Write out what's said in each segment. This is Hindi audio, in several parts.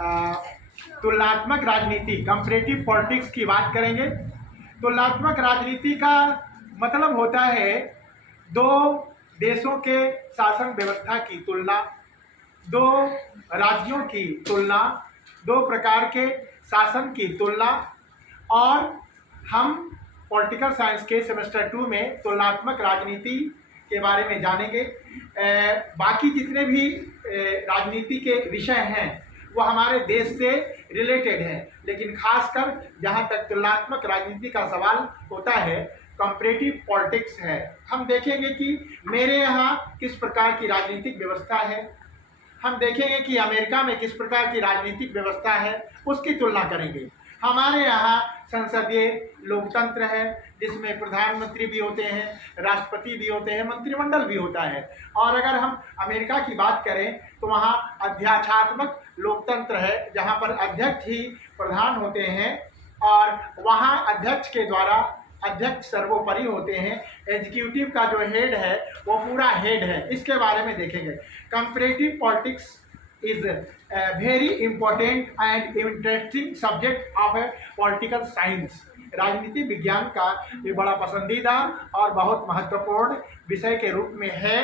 तुलनात्मक राजनीति, कंपैरेटिव पॉलिटिक्स की बात करेंगे। तुलनात्मक राजनीति का मतलब होता है दो देशों के शासन व्यवस्था की तुलना, दो राज्यों की तुलना, दो प्रकार के शासन की तुलना। और हम पॉलिटिकल साइंस के सेमेस्टर 2 में तुलनात्मक राजनीति के बारे में जानेंगे। बाकी जितने भी राजनीति के विषय हैं वो हमारे देश से रिलेटेड हैं, लेकिन खासकर जहाँ तक तुलनात्मक राजनीति का सवाल होता है, कंपैरेटिव पॉलिटिक्स है। हम देखेंगे कि मेरे यहाँ किस प्रकार की राजनीतिक व्यवस्था है, हम देखेंगे कि अमेरिका में किस प्रकार की राजनीतिक व्यवस्था है, उसकी तुलना करेंगे। हमारे यहाँ संसदीय लोकतंत्र है जिसमें प्रधानमंत्री भी होते हैं, राष्ट्रपति भी होते हैं, मंत्रिमंडल भी होता है। और अगर हम अमेरिका की बात करें तो वहाँ अध्यक्षात्मक लोकतंत्र है जहाँ पर अध्यक्ष ही प्रधान होते हैं और वहाँ अध्यक्ष के द्वारा अध्यक्ष सर्वोपरि होते हैं। एग्जीक्यूटिव का जो हेड है वो पूरा हेड है। इसके बारे में देखेंगे। Comparative politics is very important and interesting subject of A political science. राजनीति विज्ञान का ये बड़ा पसंदीदा और बहुत महत्वपूर्ण विषय के रूप में है।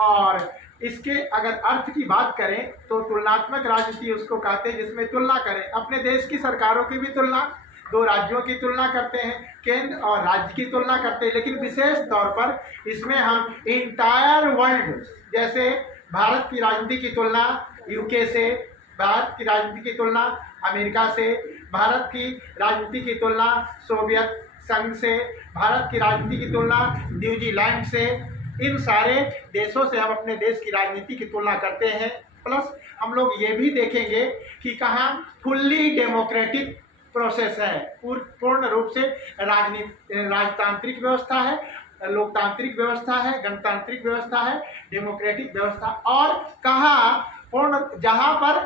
और इसके अगर अर्थ की बात करें तो तुलनात्मक राजनीति उसको कहते हैं जिसमें तुलना करें, अपने देश की सरकारों की भी तुलना, दो राज्यों की तुलना करते हैं, केंद्र और राज्य की तुलना करते हैं, लेकिन विशेष तौर पर इसमें हम इंटायर वर्ल्ड, जैसे भारत की राजनीति की तुलना यूके से, भारत की राजनीति की तुलना अमेरिका से, भारत की राजनीति की तुलना सोवियत संघ से, भारत की राजनीति की तुलना न्यूजीलैंड से, इन सारे देशों से हम अपने देश की राजनीति की तुलना करते हैं। प्लस हम लोग ये भी देखेंगे कि कहाँ फुल्ली डेमोक्रेटिक प्रोसेस है, पूर्ण रूप से राजतांत्रिक व्यवस्था है, लोकतांत्रिक व्यवस्था है, गणतांत्रिक व्यवस्था है, डेमोक्रेटिक व्यवस्था। और कहाँ पूर्ण, जहाँ पर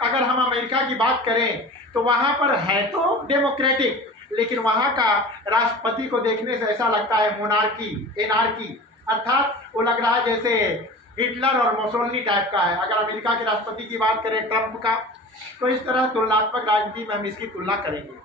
अगर हम अमेरिका की बात करें तो वहाँ पर है तो डेमोक्रेटिक, लेकिन वहाँ का राष्ट्रपति को देखने से ऐसा लगता है मोनार्की, एनार्की, अर्थात वो लग रहा है जैसे हिटलर और मुसोलिनी टाइप का है। अगर अमेरिका के राष्ट्रपति की बात करें ट्रंप का, तो इस तरह तुलनात्मक राजनीति में हम इसकी तुलना करेंगे।